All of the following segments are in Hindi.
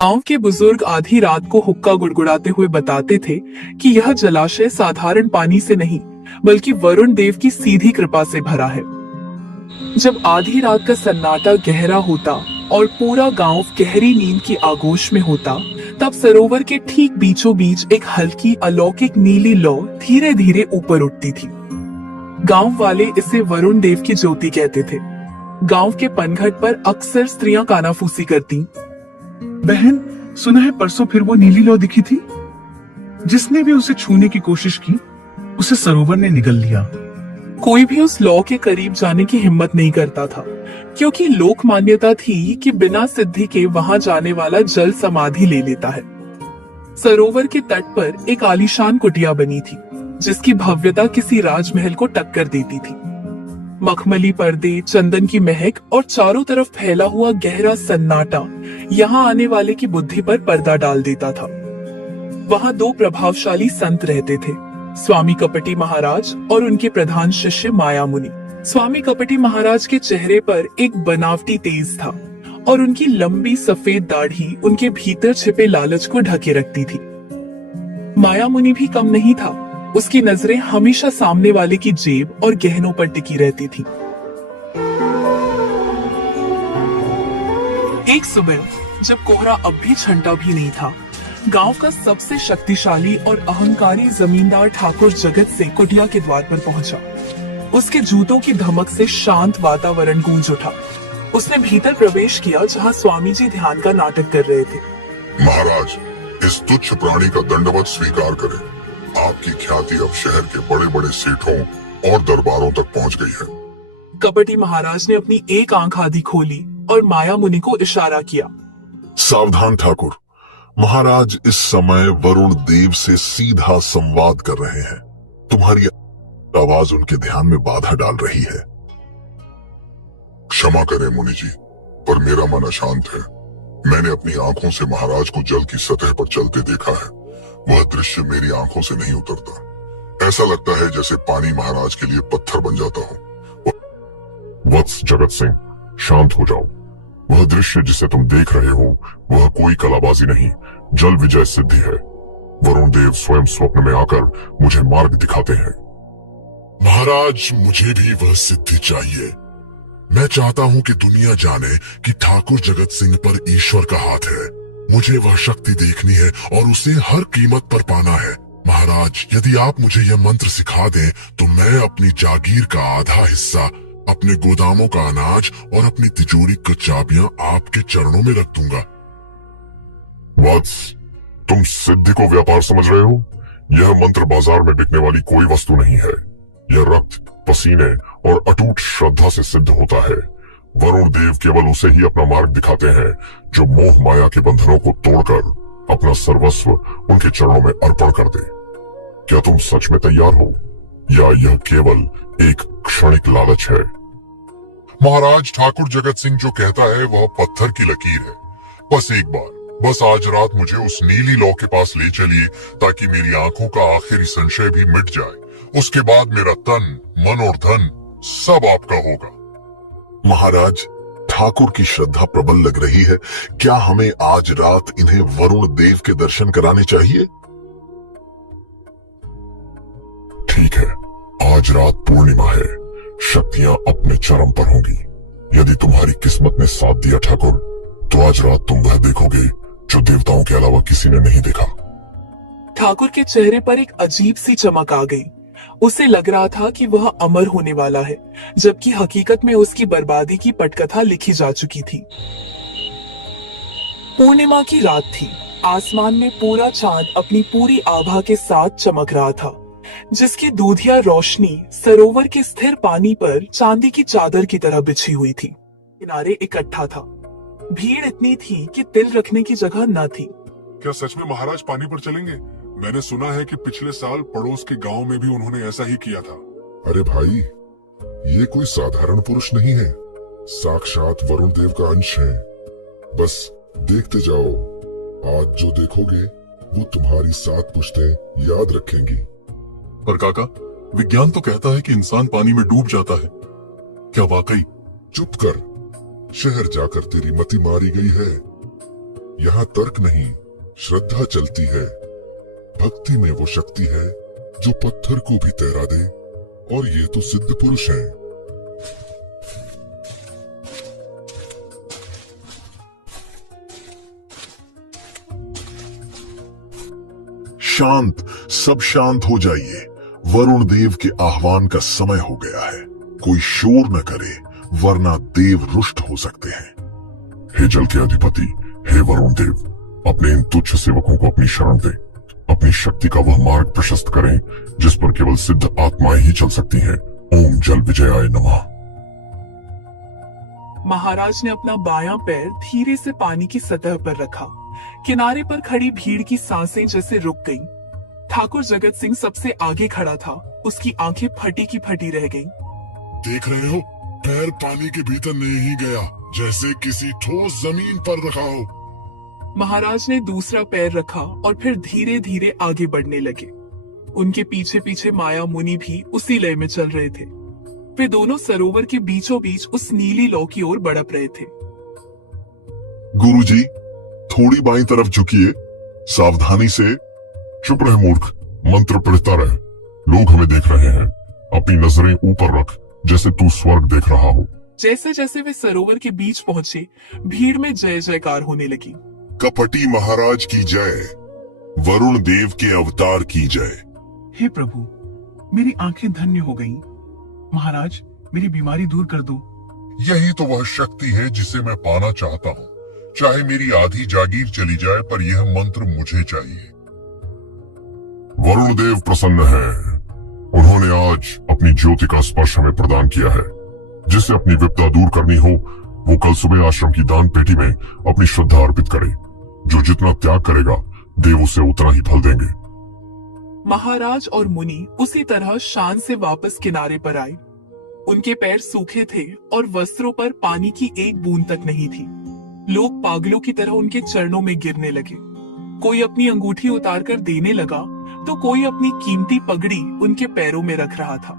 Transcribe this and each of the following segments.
गांव के बुजुर्ग आधी रात को हुक्का गुड़गुड़ाते हुए बताते थे कि यह जलाशय साधारण पानी से नहीं बल्कि वरुण देव की सीधी कृपा से भरा है। जब आधी रात का सन्नाटा गहरा होता और पूरा गांव गहरी नींद की आगोश में होता, तब सरोवर के ठीक बीचों बीच एक हल्की अलौकिक नीली लौ धीरे धीरे ऊपर उठती थी। गांव वाले इसे वरुण देव की ज्योति कहते थे। गांव के पनघट पर अक्सर स्त्रियां कानाफूसी करती। बहन, सुना है परसों फिर वो नीली लौ दिखी थी। जिसने भी उसे छूने की कोशिश की उसे सरोवर ने निगल लिया। कोई भी उस लौ के करीब जाने की हिम्मत नहीं करता था, क्योंकि लोक मान्यता थी कि बिना सिद्धि के वहां जाने वाला जल समाधि ले लेता है। सरोवर के तट पर एक आलीशान कुटिया बनी थी, जिसकी भव्यता किसी राजमहल को टक्कर देती थी। मखमली पर्दे, चंदन की महक और चारों तरफ फैला हुआ गहरा सन्नाटा यहाँ आने वाले की बुद्धि पर पर्दा डाल देता था। वहाँ दो प्रभावशाली संत रहते थे, स्वामी कपटी महाराज और उनके प्रधान शिष्य माया मुनि। स्वामी कपटी महाराज के चेहरे पर एक बनावटी तेज था और उनकी लंबी सफेद दाढ़ी उनके भीतर छिपे लालच को ढके रखती थी। माया मुनि भी कम नहीं था, उसकी नजरें हमेशा सामने वाले की जेब और गहनों पर टिकी रहती थी। एक सुबह जब कोहरा अब भी छंटा भी नहीं था, गांव का सबसे शक्तिशाली और अहंकारी जमींदार ठाकुर जगत सिंह कुटिया के द्वार पर पहुंचा। उसके जूतों की धमक से शांत वातावरण गूंज उठा। उसने भीतर प्रवेश किया जहां स्वामी जी ध्यान का नाटक कर रहे थे। महाराज, इस तुच्छ प्राणी का दंडवत स्वीकार करें। आपकी ख्याति अब शहर के बड़े बड़े सेठों और दरबारों तक पहुंच गई है। कपटी महाराज ने अपनी एक आंख आधी खोली और माया मुनि को इशारा किया। सावधान ठाकुर, महाराज इस समय वरुण देव से सीधा संवाद कर रहे हैं। तुम्हारी आवाज उनके ध्यान में बाधा डाल रही है। क्षमा करें मुनि जी, पर मेरा मन अशांत है। मैंने अपनी आंखों से महाराज को जल की सतह पर चलते देखा है। वह दृश्य मेरी आंखों से नहीं उतरता। ऐसा लगता है जैसे पानी महाराज के लिए पत्थर बन जाता हो। वत्स जगत सिंह, शांत हो जाओ। वह दृश्य जिसे तुम देख रहे हो वह कोई कलाबाजी नहीं, जल विजय सिद्धि है। वरुण देव स्वयं स्वप्न में आकर मुझे मार्ग दिखाते हैं। महाराज, मुझे भी वह सिद्धि चाहिए। मैं चाहता हूं कि दुनिया जाने कि ठाकुर जगत सिंह पर ईश्वर का हाथ है। मुझे वह शक्ति देखनी है और उसे हर कीमत पर पाना है। महाराज, यदि आप मुझे यह मंत्र सिखा दें तो मैं अपनी जागीर का आधा हिस्सा, अपने गोदामों का अनाज और अपनी तिजोरी की चाबियां आपके चरणों में रख दूंगा। वत्स, तुम सिद्धि को व्यापार समझ रहे हो? यह मंत्र बाजार में बिकने वाली कोई वस्तु नहीं है। यह रक्त, पसीने और अटूट श्रद्धा से सिद्ध होता है। वरुण देव केवल उसे ही अपना मार्ग दिखाते हैं जो मोह माया के बंधनों को तोड़कर अपना सर्वस्व उनके चरणों में अर्पण कर दे। क्या तुम सच में तैयार हो या यह केवल एक क्षणिक लालच है? महाराज, ठाकुर जगत सिंह जो कहता है वह पत्थर की लकीर है। बस एक बार, बस आज रात मुझे उस नीली लौ के पास ले चलिए ताकि मेरी आंखों का आखिरी संशय भी मिट जाए। उसके बाद मेरा तन, मन और धन सब आपका होगा। महाराज, ठाकुर की श्रद्धा प्रबल लग रही है। क्या हमें आज रात इन्हें वरुण देव के दर्शन कराने चाहिए? ठीक है, आज रात पूर्णिमा है। शक्तियां अपने चरम पर होंगी। यदि तुम्हारी किस्मत ने साथ दिया ठाकुर, तो आज रात तुम वह देखोगे जो देवताओं के अलावा किसी ने नहीं देखा। ठाकुर के चेहरे पर एक अजीब सी चमक आ गई। उसे लग रहा था कि वह अमर होने वाला है, जबकि हकीकत में उसकी बर्बादी की पटकथा लिखी जा चुकी थी। पूर्णिमा की रात थी। आसमान में पूरा चांद अपनी पूरी आभा के साथ चमक रहा था, जिसकी दूधिया रोशनी सरोवर के स्थिर पानी पर चांदी की चादर की तरह बिछी हुई थी। किनारे इकट्ठा था। भीड़ इतनी थी कि तिल रखने की जगह न थी। क्या सच में महाराज पानी पर चलेंगे? मैंने सुना है कि पिछले साल पड़ोस के गांव में भी उन्होंने ऐसा ही किया था। अरे भाई, ये कोई साधारण पुरुष नहीं है, साक्षात वरुण देव का अंश है। बस देखते जाओ, आज जो देखोगे वो तुम्हारी 7 पुश्तें याद रखेंगी। पर काका, विज्ञान तो कहता है कि इंसान पानी में डूब जाता है। क्या वाकई? चुप कर, शहर जाकर तेरी मति मारी गई है। यहाँ तर्क नहीं, श्रद्धा चलती है। भक्ति में वो शक्ति है जो पत्थर को भी तैरा दे, और ये तो सिद्ध पुरुष हैं। शांत, सब शांत हो जाइए। वरुण देव के आह्वान का समय हो गया है। कोई शोर न करे, वरना देव रुष्ट हो सकते हैं। हे जल के अधिपति, हे वरुण देव, अपने इन तुच्छ सेवकों को अपनी शरण दे। अपनी शक्ति का वह मार्ग प्रशस्त करें जिस पर केवल सिद्ध आत्माएं ही चल सकती हैं। ओम जल विजयाय नमः। महाराज ने अपना बायां पैर धीरे से पानी की सतह पर रखा। किनारे पर खड़ी भीड़ की सांसें जैसे रुक गईं। ठाकुर जगत सिंह सबसे आगे खड़ा था। उसकी आंखें फटी की फटी रह गईं। देख रहे हो, पैर पानी के भीतर नहीं गया, जैसे किसी ठोस जमीन पर रखा हो। महाराज ने दूसरा पैर रखा और फिर धीरे धीरे आगे बढ़ने लगे। उनके पीछे पीछे माया मुनि भी उसी लय में चल रहे थे। वे दोनों सरोवर के बीचों बीच उस नीली लौ की ओर बढ़प रहे थे। गुरुजी, थोड़ी बाईं तरफ झुकिए, सावधानी से। चुप रहे मूर्ख, मंत्र पढ़ता रहे। लोग हमें देख रहे हैं। अपनी नजरें ऊपर रख, जैसे तू स्वर्ग देख रहा हो। जैसे जैसे वे सरोवर के बीच पहुंचे, भीड़ में जय जयकार होने लगी। कपटी महाराज की जय, वरुण देव के अवतार की जय। हे प्रभु, मेरी आंखें धन्य हो गईं। महाराज, मेरी बीमारी दूर कर दो। यही तो वह शक्ति है जिसे मैं पाना चाहता हूँ। चाहे मेरी आधी जागीर चली जाए, पर यह मंत्र मुझे चाहिए। वरुण देव प्रसन्न है। उन्होंने आज अपनी ज्योति का स्पर्श हमें प्रदान किया है। जिसे अपनी विपदा दूर करनी हो, वो कल सुबह आश्रम की दान पेटी में अपनी श्रद्धा अर्पित करे। जो जितना त्याग करेगा, देव उसे उतना ही फल देंगे। महाराज और मुनि उसी तरह शान से वापस किनारे पर आए। उनके पैर सूखे थे और वस्त्रों पर पानी की एक बूंद तक नहीं थी। लोग पागलों की तरह उनके चरणों में गिरने लगे। कोई अपनी अंगूठी उतारकर देने लगा, तो कोई अपनी कीमती पगड़ी उनके पैरों में रख रहा था।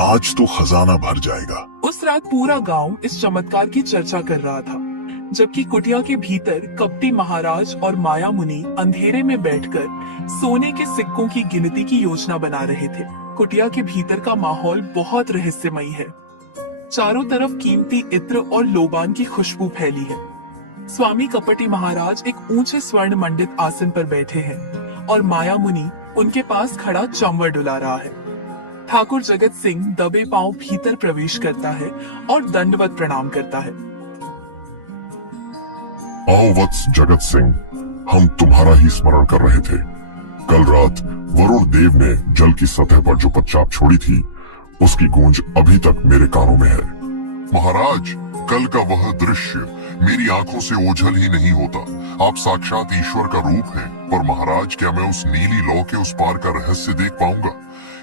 आज तो खजाना भर जाएगा। उस रात पूरा गांव इस चमत्कार की चर्चा कर रहा था, जबकि कुटिया के भीतर कपटी महाराज और माया मुनि अंधेरे में बैठकर सोने के सिक्कों की गिनती की योजना बना रहे थे। कुटिया के भीतर का माहौल बहुत रहस्यमयी है। चारों तरफ कीमती इत्र और लोबान की खुशबू फैली है। स्वामी कपटी महाराज एक ऊंचे स्वर्ण मंडित आसन पर बैठे हैं और माया मुनि उनके पास खड़ा चंवर डुला रहा है। ठाकुर जगत सिंह दबे पांव भीतर प्रवेश करता है और दंडवत प्रणाम करता है। आओ वत्स जगत सिंह, हम तुम्हारा ही स्मरण कर रहे थे। कल रात वरुण देव ने जल की सतह पर जो पदचाप छोड़ी थी, उसकी गूंज अभी तक मेरे कानों में है। महाराज, कल का वह दृश्य मेरी आंखों से ओझल ही नहीं होता। आप साक्षात ईश्वर का रूप हैं, पर महाराज, क्या मैं उस नीली लौ के उस पार का रहस्य देख पाऊंगा?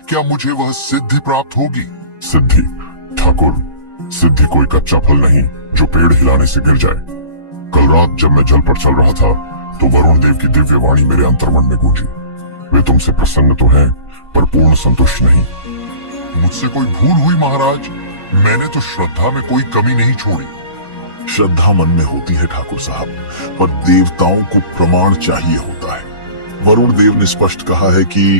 क्या मुझे वह सिद्धि प्राप्त होगी? सिद्धि? ठाकुर, सिद्धि कोई कच्चा फल नहीं जो पेड़ हिलाने से गिर जाए। कल रात जब मैं जल पर चल रहा था, तो वरुण देव की दिव्य वाणी मेरे अंतर्मन में गूंजी। वे तुमसे प्रसन्न तो हैं, पर पूर्ण संतुष्ट नहीं। मुझसे कोई भूल हुई महाराज? मैंने तो श्रद्धा में कोई कमी नहीं छोड़ी। श्रद्धा मन में होती है ठाकुर साहब, पर देवताओं को प्रमाण चाहिए होता है। वरुण देव ने स्पष्ट कहा है कि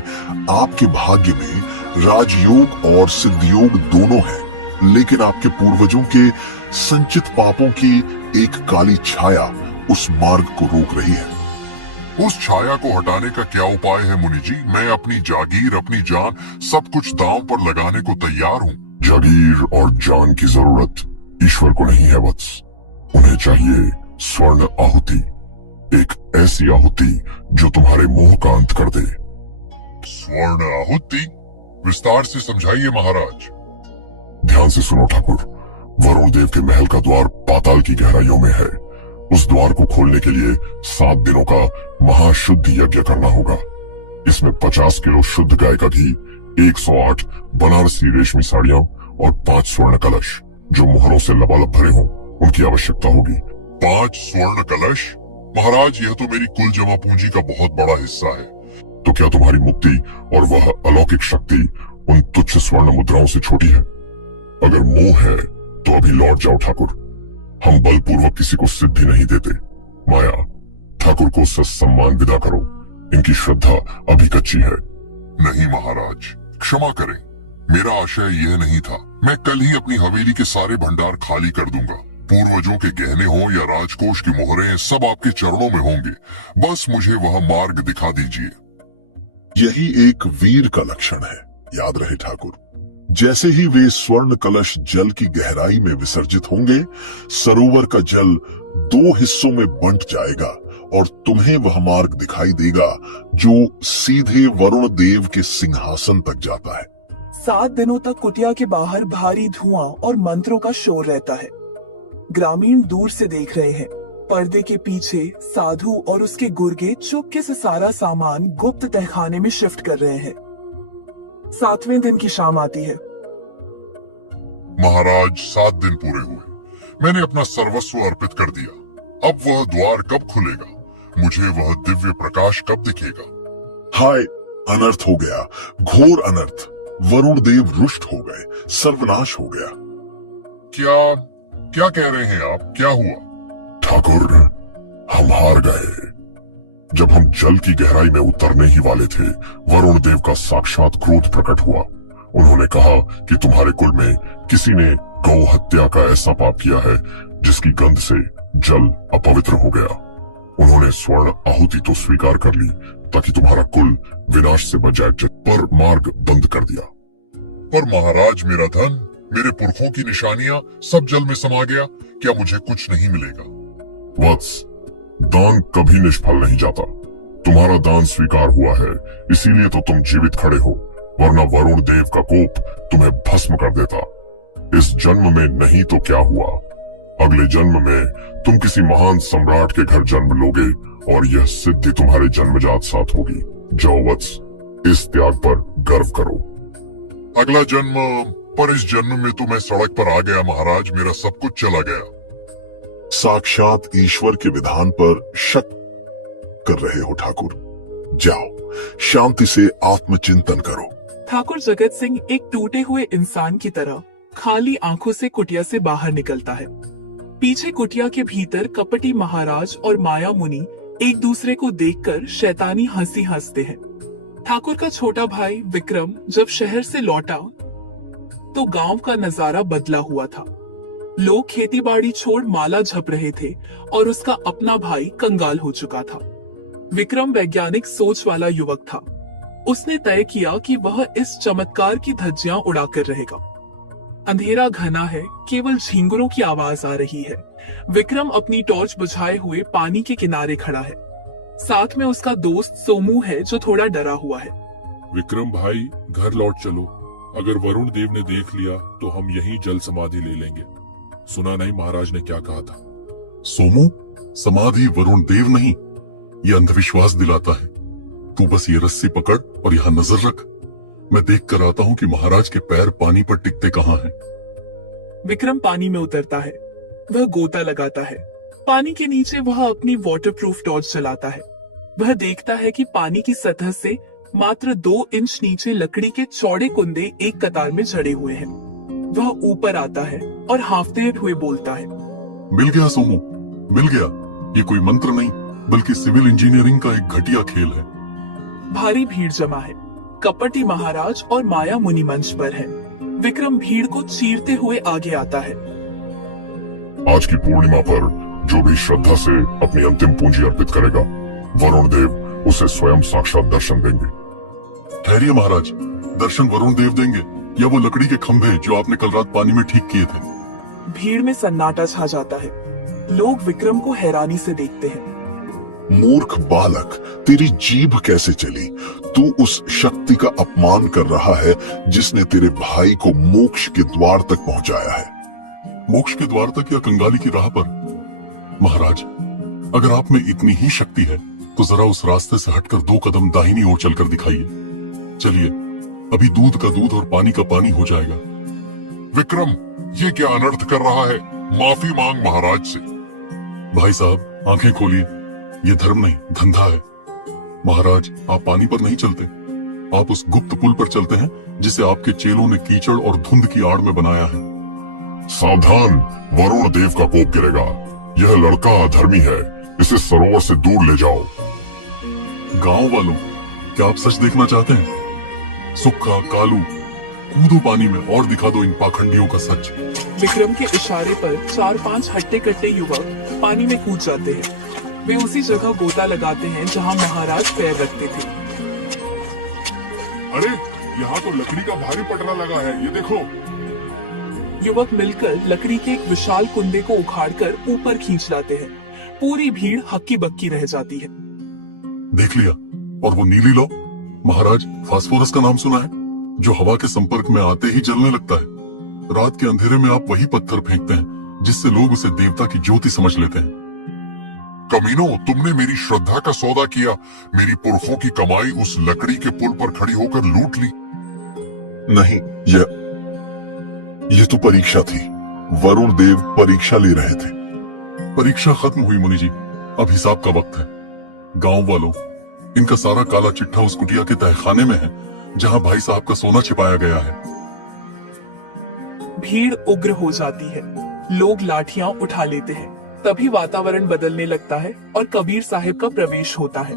आपके भाग्य में राजयोग और सिद्ध योग दोनों हैं, लेकिन आपके पूर्वजों के संचित पापों की एक काली छाया उस मार्ग को रोक रही है। उस छाया को हटाने का क्या उपाय है मुनि जी? मैं अपनी जागीर, अपनी जान, सब कुछ दांव पर लगाने को तैयार हूँ। जागीर और जान की जरूरत ईश्वर को नहीं है वत्स। उन्हें चाहिए स्वर्ण आहुति, एक ऐसी आहुति जो तुम्हारे मोह का अंत कर दे। स्वर्ण आहुति? विस्तार से समझाइए महाराज। ध्यान से सुनो ठाकुर, वरुण देव के महल का द्वार पाताल की गहराइयों में है। उस द्वार को खोलने के लिए 7 दिनों का महाशुद्ध यज्ञ करना होगा। इसमें 50 किलो शुद्ध गाय का घी, 108 बनारसी रेशमी साड़ियां और 5 स्वर्ण कलश जो मोहरों से लबालब भरे हों, उनकी आवश्यकता होगी। 5 स्वर्ण कलश? महाराज, यह तो मेरी कुल जमा पूंजी का बहुत बड़ा हिस्सा है। तो क्या तुम्हारी मुक्ति और वह अलौकिक शक्ति उन तुच्छ स्वर्ण मुद्राओं से छोटी है? अगर मोह है तो अभी लौट जाओ ठाकुर। हम बलपूर्वक किसी को सिद्धि नहीं देते। माया, ठाकुर को सम्मान विदा करो, इनकी श्रद्धा अभी कच्ची है। नहीं महाराज, क्षमा करें, मेरा आशय यह नहीं था। मैं कल ही अपनी हवेली के सारे भंडार खाली कर दूंगा। पूर्वजों के गहने हों या राजकोष की मोहरें, सब आपके चरणों में होंगे। बस मुझे वह मार्ग दिखा दीजिए। यही एक वीर का लक्षण है, याद रहे ठाकुर। जैसे ही वे स्वर्ण कलश जल की गहराई में विसर्जित होंगे, सरोवर का जल 2 हिस्सों में बंट जाएगा और तुम्हें वह मार्ग दिखाई देगा जो सीधे वरुण देव के सिंहासन तक जाता है। 7 दिनों तक कुटिया के बाहर भारी धुआं और मंत्रों का शोर रहता है। ग्रामीण दूर से देख रहे हैं। पर्दे के पीछे साधु और उसके गुर्गे चुपके से सारा सामान गुप्त तहखाने में शिफ्ट कर रहे हैं। 7वें दिन की शाम आती है। महाराज, 7 दिन पूरे हुए। मैंने अपना सर्वस्व अर्पित कर दिया। अब वह द्वार कब खुलेगा? मुझे वह दिव्य प्रकाश कब दिखेगा? हाय, अनर्थ हो गया, घोर अनर्थ। वरुण देव रुष्ट हो गए, सर्वनाश हो गया। क्या कह रहे हैं आप? क्या हुआ? ठाकुर, हम हार गए। जब हम जल की गहराई में उतरने ही वाले थे, वरुण देव का साक्षात क्रोध प्रकट हुआ। उन्होंने कहा कि तुम्हारे कुल में किसी ने गौ हत्या का ऐसा पाप किया है जिसकी गंध से जल अपवित्र हो गया। उन्होंने स्वर्ण आहुति तो स्वीकार कर ली ताकि तुम्हारा कुल विनाश से बच जाए, पर मार्ग बंद कर दिया। पर महाराज, मेरा धन, मेरे पुरखों की निशानियां सब जल में समा गया। क्या मुझे कुछ नहीं मिलेगा? वत्स, दान कभी निष्फल नहीं जाता। तुम्हारा दान स्वीकार हुआ है, इसीलिए तो तुम जीवित खड़े हो, वरना वरुण देव का कोप तुम्हें भस्म कर देता। इस जन्म में नहीं तो क्या हुआ, अगले जन्म में तुम किसी महान सम्राट के घर जन्म लोगे और यह सिद्धि तुम्हारे जन्मजात साथ होगी। जाओ वत्स, इस त्याग पर गर्व करो। अगला जन्म, पर इस जन्म में तो मैं सड़क पर आ गया महाराज। मेरा सब कुछ चला गया। साक्षात ईश्वर के विधान पर शक कर रहे हो ठाकुर। जाओ, शांति से आत्मचिंतन करो। ठाकुर जगत सिंह एक टूटे हुए इंसान की तरह खाली आंखों से कुटिया से बाहर निकलता है। पीछे कुटिया के भीतर कपटी महाराज और माया मुनि एक दूसरे को देखकर शैतानी हंसी हंसते हैं। ठाकुर का छोटा भाई विक्रम जब शहर से लौटा तो गांव का नजारा बदला हुआ था। लोग खेतीबाड़ी छोड़ माला झप रहे थे और उसका अपना भाई कंगाल हो चुका था। विक्रम वैज्ञानिक सोच वाला युवक था। उसने तय किया कि वह इस चमत्कार की धज्जियां उड़ाकर रहेगा। अंधेरा घना है, केवल झींगुरों की आवाज आ रही है। विक्रम अपनी टॉर्च बुझाए हुए पानी के किनारे खड़ा है। साथ में उसका दोस्त सोमू है जो थोड़ा डरा हुआ है। विक्रम भाई, घर लौट चलो। अगर वरुण देव ने देख लिया तो हम यहीं जल समाधि ले लेंगे। सुना नहीं महाराज ने क्या कहा था? सोमू, समाधि वरुण देव नहीं, ये अंधविश्वास दिलाता है। तू बस ये रस्सी पकड़ और यहाँ नजर रख। मैं देख कर आता हूँ कि महाराज के पैर पानी पर टिकते कहाँ हैं। विक्रम पानी में उतरता है। वह गोता लगाता है। पानी के नीचे वह अपनी वाटरप्रूफ टॉर्च चलाता है। वह देखता है कि पानी की सतह से मात्र 2 इंच नीचे लकड़ी के चौड़े कुंदे एक कतार में जड़े हुए हैं। वह ऊपर आता है और हांफते हुए बोलता है, मिल गया सोमू, मिल गया। ये कोई मंत्र नहीं बल्कि सिविल इंजीनियरिंग का एक घटिया खेल है। भारी भीड़ जमा है। कपटी महाराज और माया मुनि मंच पर है। विक्रम भीड़ को चीरते हुए आगे आता है। आज की पूर्णिमा पर जो भी श्रद्धा से अपनी अंतिम पूंजी अर्पित करेगा, वरुण देव उसे स्वयं साक्षात दर्शन देंगे। ठहरिए महाराज, दर्शन वरुण देव देंगे या वो लकड़ी के खंभे जो आपने कल रात पानी में ठीक किए थे? भीड़ में सन्नाटा छा जाता है। लोग विक्रम को हैरानी से देखते हैं। मूर्ख बालक, तेरी जीभ कैसे चली? तू उस शक्ति का अपमान कर रहा है जिसने तेरे भाई को मोक्ष के द्वार तक पहुंचाया है। मोक्ष के द्वार तक या कंगाली की राह पर? महाराज, अगर आप में इतनी ही शक्ति है तो जरा उस रास्ते से हटकर 2 कदम दाहिनी ओर चलकर दिखाइए। चलिए, अभी दूध का दूध और पानी का पानी हो जाएगा। विक्रम, ये क्या अनर्थ कर रहा है? माफी मांग महाराज से। भाई साहब, आंखें खोलिए। ये धर्म नहीं, धंधा है। महाराज, आप पानी पर नहीं चलते, आप उस गुप्त पुल पर चलते हैं जिसे आपके चेलों ने कीचड़ और धुंध की आड़ में बनाया है। सावधान, वरुण देव का कोप गिरेगा। यह लड़का अधर्मी है, इसे सरोवर से दूर ले जाओ। गांव वालों, क्या आप सच देखना चाहते हैं? सुक्का, कालू, कूदो पानी में और दिखा दो इन पाखंडियों का सच। विक्रम के इशारे पर 4-5 हट्टे कट्टे युवक पानी में कूद जाते हैं। वे उसी जगह गोता लगाते हैं जहां महाराज पैर रखते थे। अरे यहाँ तो लकड़ी का भारी पटरा लगा है, ये देखो। युवक मिलकर लकड़ी के एक विशाल कुंडे को उखाड़कर ऊपर खींच लाते हैं। पूरी भीड़ हक्की बक्की रह जाती है। देख लिया? और वो नीली लौ, महाराज फास्फोरस का नाम सुना है? जो हवा के संपर्क में आते ही जलने लगता है। रात के अंधेरे में आप वही पत्थर फेंकते हैं जिससे लोग उसे देवता की ज्योति समझ लेते हैं। कमीनो, तुमने मेरी श्रद्धा का सौदा किया, मेरी पुरखों की कमाई उस लकड़ी के पुल पर खड़ी होकर लूट ली। नहीं, यह तो परीक्षा थी। वरुण देव परीक्षा ले रहे थे। परीक्षा खत्म हुई मुनि जी, अब हिसाब का वक्त है। गांव वालों, इनका सारा काला चिट्ठा उस कुटिया के तहखाने में है जहां भाई साहब का सोना छिपाया गया है। भीड़ उग्र हो जाती है। लोग लाठियां उठा लेते हैं। तभी वातावरण बदलने लगता है और कबीर साहिब का प्रवेश होता है।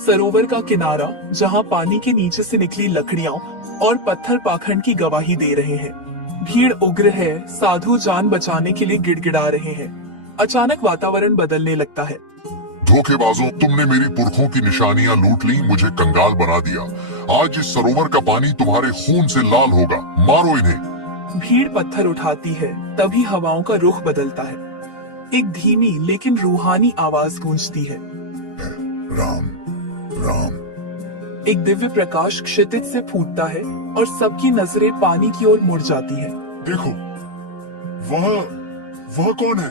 सरोवर का किनारा, जहां पानी के नीचे से निकली लकड़ियां और पत्थर पाखंड की गवाही दे रहे हैं। भीड़ उग्र है। साधु जान बचाने के लिए गिड़गिड़ा रहे हैं। अचानक वातावरण बदलने लगता है। धोखेबाजों, तुमने मेरी पुरखों की निशानियां लूट ली, मुझे कंगाल बना दिया। आज इस सरोवर का पानी तुम्हारे खून से लाल होगा, मारो इन्हें। भीड़ पत्थर उठाती है। तभी हवाओं का रुख बदलता है। एक धीमी लेकिन रूहानी आवाज गूंजती है। राम राम। एक दिव्य प्रकाश क्षितिज से फूटता है और सबकी नजरें पानी की ओर मुड़ जाती है। देखो, वह कौन है?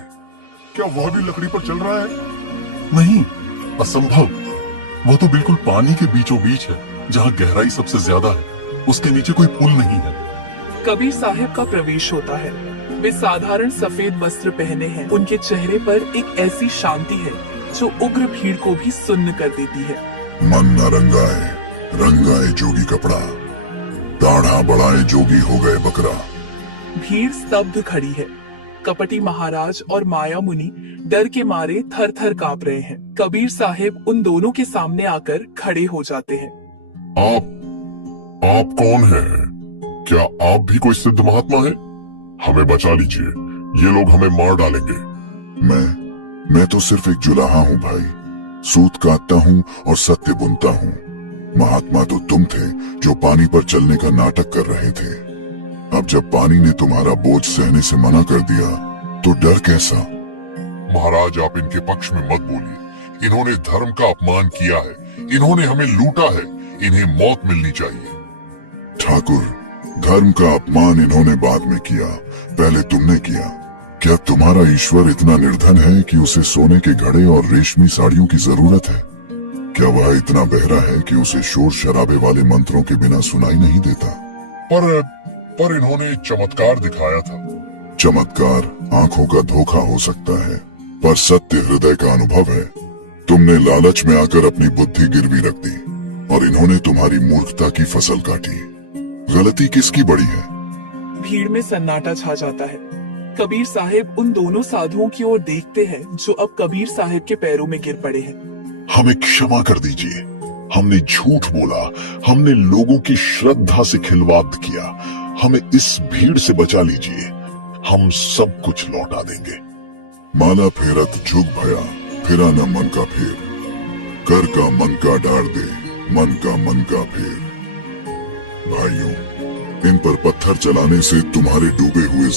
क्या वह भी लकड़ी पर चल रहा है? नहीं, असंभव। वह तो बिल्कुल पानी के बीचों बीच है, जहां गहराई सबसे ज्यादा है। उसके नीचे कोई पुल नहीं है। कबीर साहिब का प्रवेश होता है। वे साधारण सफेद वस्त्र पहने हैं। उनके चेहरे पर एक ऐसी शांति है जो उग्र भीड़ को भी सुन्न कर देती है। मन न रंगाए, रंगाए जोगी कपड़ा, दाढ़ा बढ़ाए जोगी हो गए बकरा। भीड़ स्तब्ध खड़ी है। कपटी महाराज और माया मुनि डर के मारे थर थर कांप रहे हैं। कबीर साहिब उन दोनों के सामने आकर खड़े हो जाते हैं। आप कौन हैं? क्या आप भी कोई सिद्ध महात्मा हैं? हमें बचा लीजिए, ये लोग हमें मार डालेंगे। मैं तो सिर्फ एक जुलाहा हूँ भाई। सूत काटता हूँ और सत्य बुनता हूँ। महात्मा तो तुम थे जो पानी पर चलने का नाटक कर रहे थे। अब जब पानी ने तुम्हारा बोझ सहने से मना कर दिया तो डर कैसा? महाराज, आप इनके पक्ष में मत बोलिए। इन्होंने धर्म का अपमान किया है, इन्होंने हमें लूटा है, इन्हें मौत मिलनी चाहिए। ठाकुर, धर्म का अपमान इन्होंने बाद में किया, पहले तुमने किया। क्या तुम्हारा ईश्वर इतना निर्धन है कि उसे सोने के घड़े और रेशमी साड़ियों की जरूरत है? क्या वह इतना बहरा है कि उसे शोर शराबे वाले मंत्रों के बिना सुनाई नहीं देता? पर इन्होंने चमत्कार दिखाया था। चमत्कार आंखों का धोखा हो सकता है, पर सत्य हृदय का अनुभव है। तुमने लालच में आकर अपनी बुद्धि गिरवी रख दी और इन्होंने तुम्हारी मूर्खता की फसल काटी। गलती किसकी बड़ी है? भीड़ में सन्नाटा छा जाता है। कबीर साहिब उन दोनों साधुओं की ओर देखते हैं जो अब कबीर साहिब के पैरों में गिर पड़े हैं। हमें क्षमा कर दीजिए। हमने झूठ बोला, हमने लोगों की श्रद्धा से खिलवाड़ किया। हमें इस भीड़ से बचा लीजिए, हम सब कुछ लौटा देंगे। माला फेरत झुक भया, फिरा न मन का फेर। कर का मन का डार दे, मन का फेर। भाइयों, इन पर पत्थर चलाने से तुम्हारे डूबे हुए